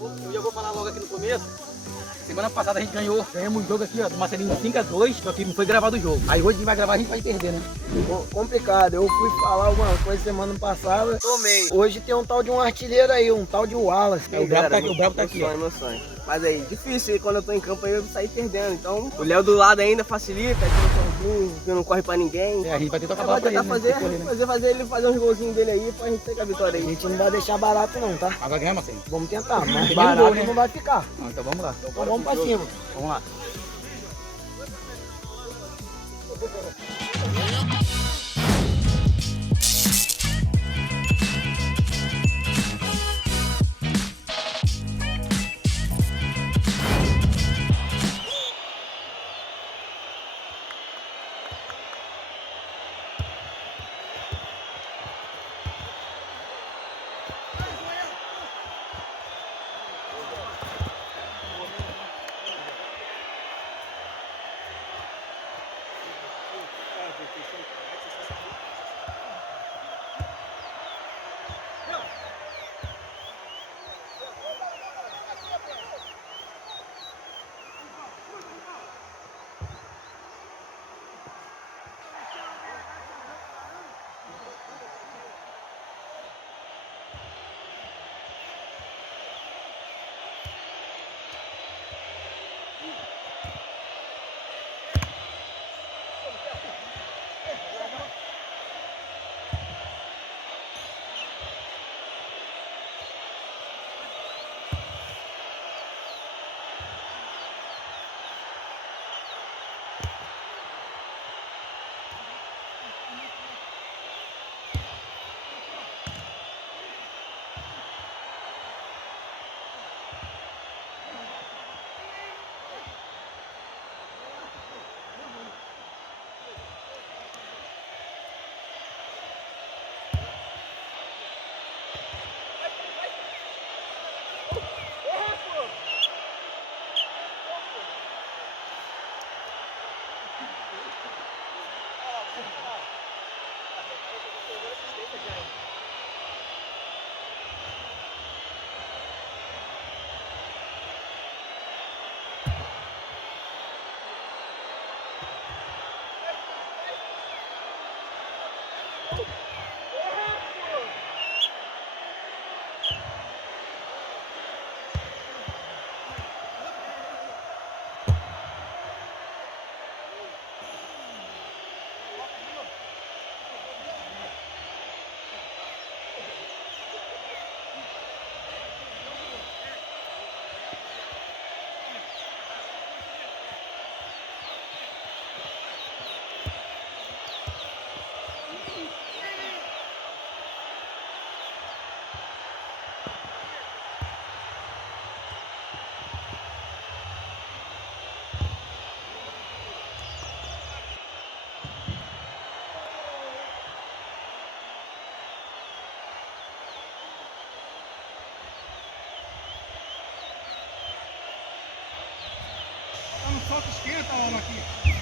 Eu já vou falar logo aqui no começo. Semana passada a gente ganhamos um jogo aqui, ó, do Marcelinho 5-2, só que não foi gravado o jogo. Aí hoje a gente vai gravar, a gente vai perder, né? Complicado, eu fui falar alguma coisa semana passada, tomei. Hoje tem um tal de um artilheiro aí, um tal de Wallace. O brabo tá aqui, ó. Meu sonho. Mas aí, difícil, quando eu tô em campo aí eu sair perdendo. Então, o Léo do lado ainda facilita, que não corre pra ninguém. É, a gente vai tentar Vai acabar pra ele, tentar né? fazer ele fazer uns golzinhos dele aí pra gente pegar a vitória A aí. gente não vai deixar barato não, tá? Mas vai ganhar, Marcelinho? Vamos tentar, mas Primeiro barato gol, né? não vai ficar. Ah, então vamos lá. Então vamos pra cima. Vamos lá. Tá no solto esquenta, homem, aqui.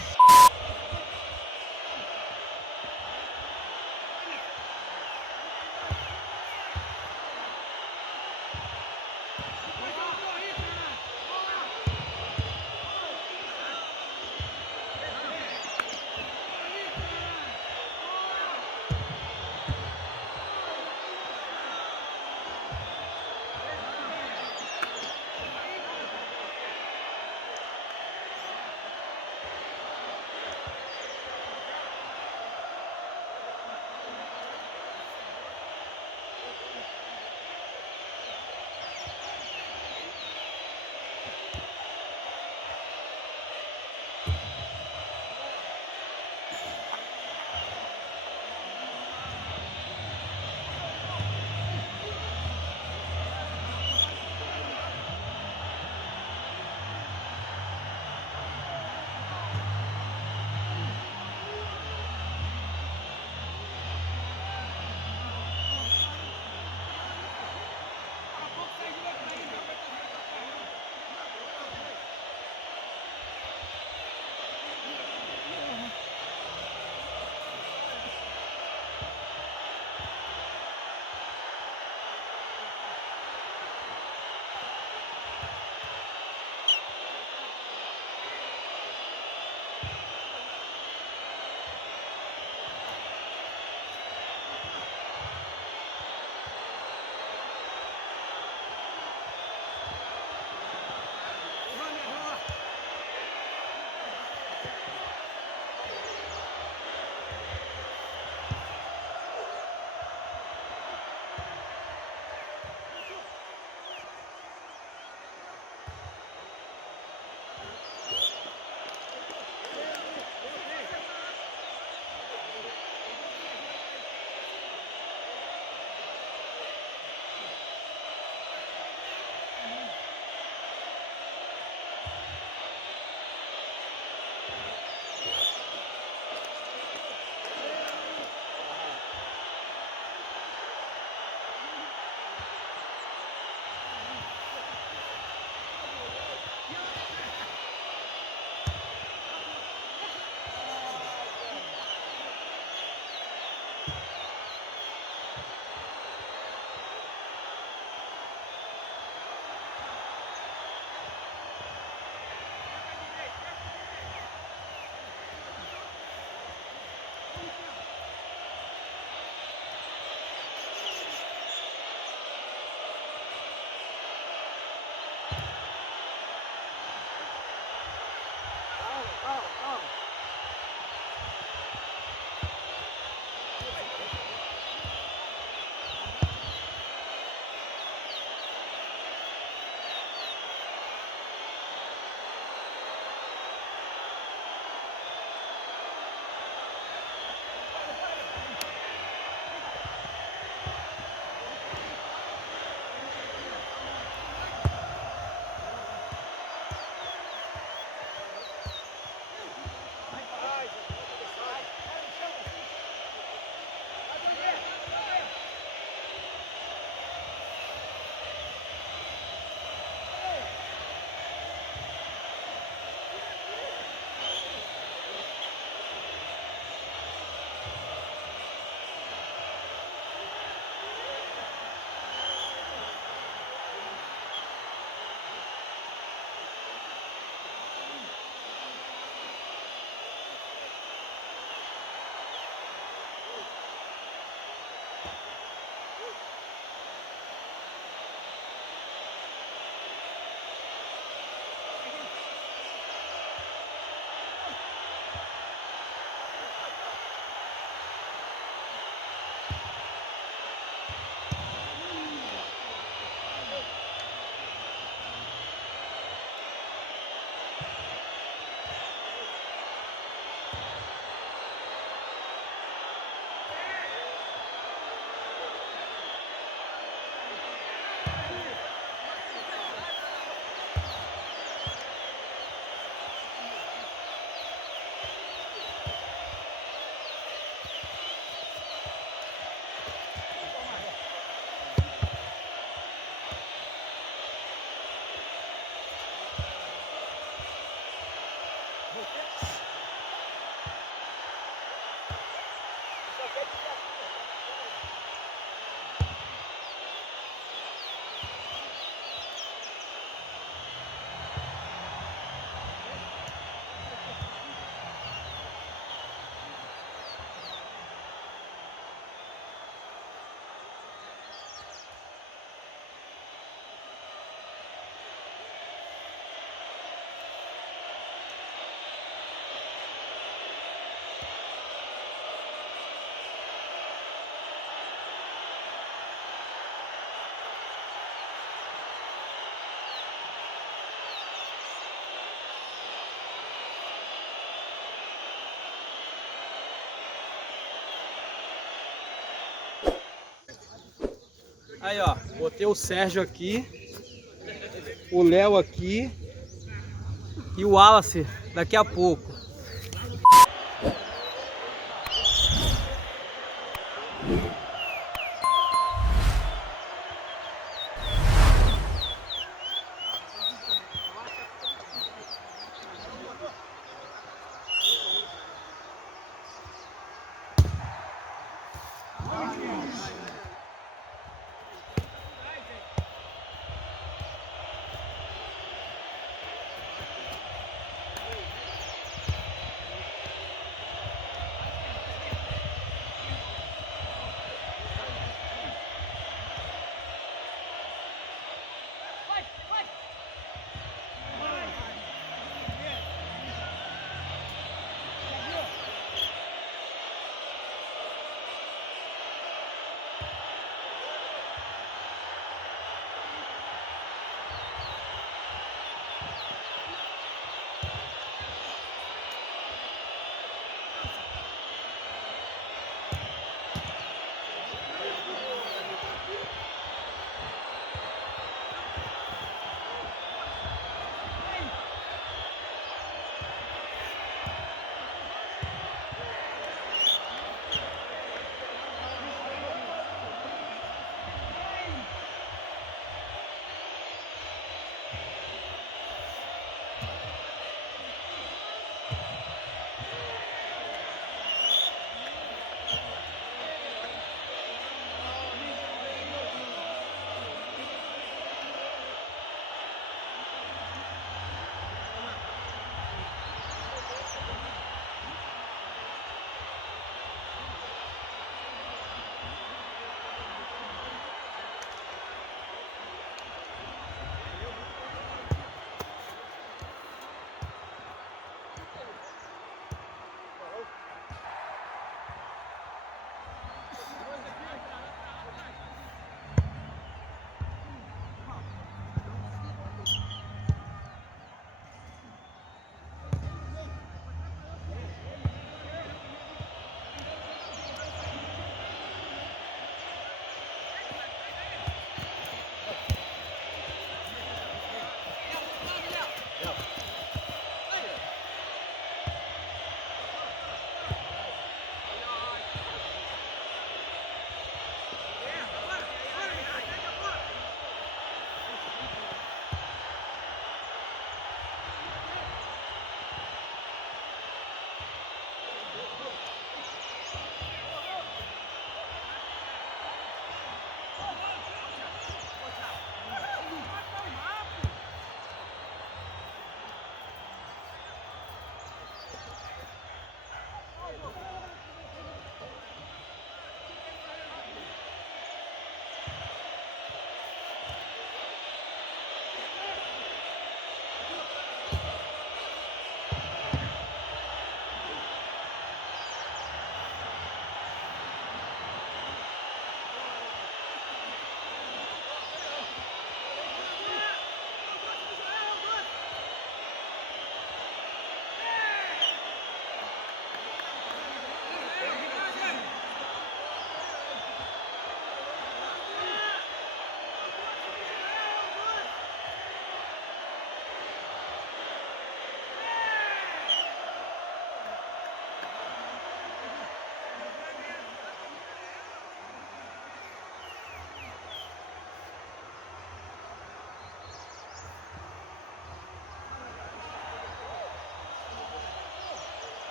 Aí, ó, botei o Sérgio aqui, o Léo aqui e o Wallace daqui a pouco.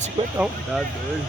Cinquentão. Tá doido.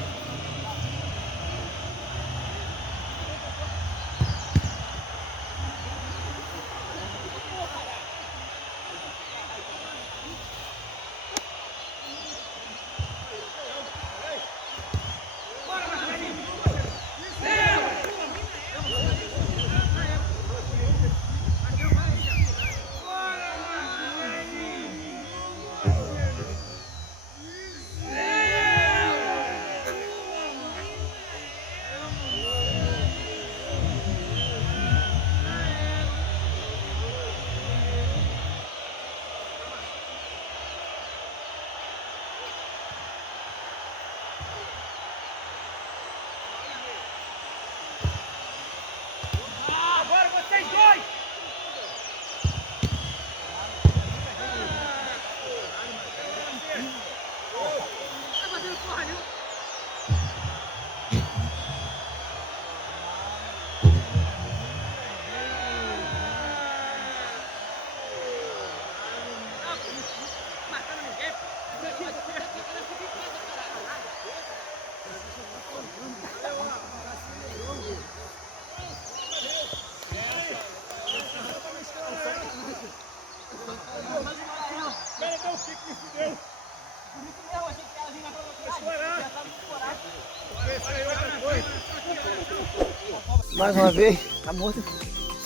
Mais uma vez, Tá morto.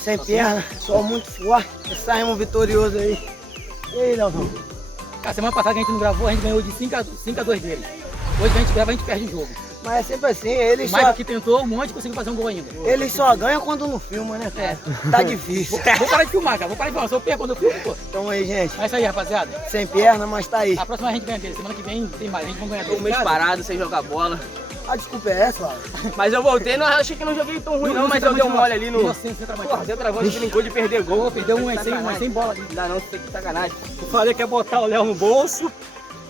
sem perna, só muito forte. Saímos vitorioso aí. E aí, Leozão? A semana passada que a gente não gravou, a gente ganhou de 5 a 2 deles. Hoje que a gente grava, a gente perde o jogo. Mas é sempre assim, O Michael que tentou um monte e conseguiu fazer um gol ainda. ele só ganha quando não filma, né, cara? Tá difícil. Vou parar de filmar, cara. Vou parar de filmar. Se eu perco quando eu filmo, pô. Então aí, gente, É isso aí, rapaziada. sem perna, mas tá aí. A próxima a gente ganha dele. Semana que vem tem mais. A gente vai ganhar Tô dele. um mês parado sem jogar bola. A desculpa é essa, ó. Mas eu voltei, não, achei que não joguei tão ruim não, mas eu dei um mole ali no... Porra, centroavante brincou de perder gol. Pô, perdeu um sem bola ali. Não dá não, você tem que sacanagem. Eu falei que ia botar o Léo no bolso.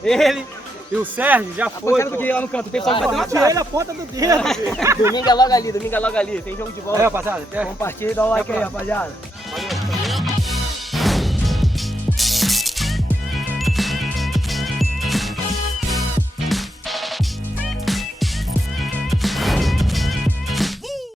Ele e o Sérgio já foi. Apontaram do que lá no canto. Tem só que bater Bateu na de trave. ele a ponta do dedo. Domingo é logo ali, tem jogo de É, volta. rapaziada. Compartilha e dá o like aí, rapaziada. Valeu.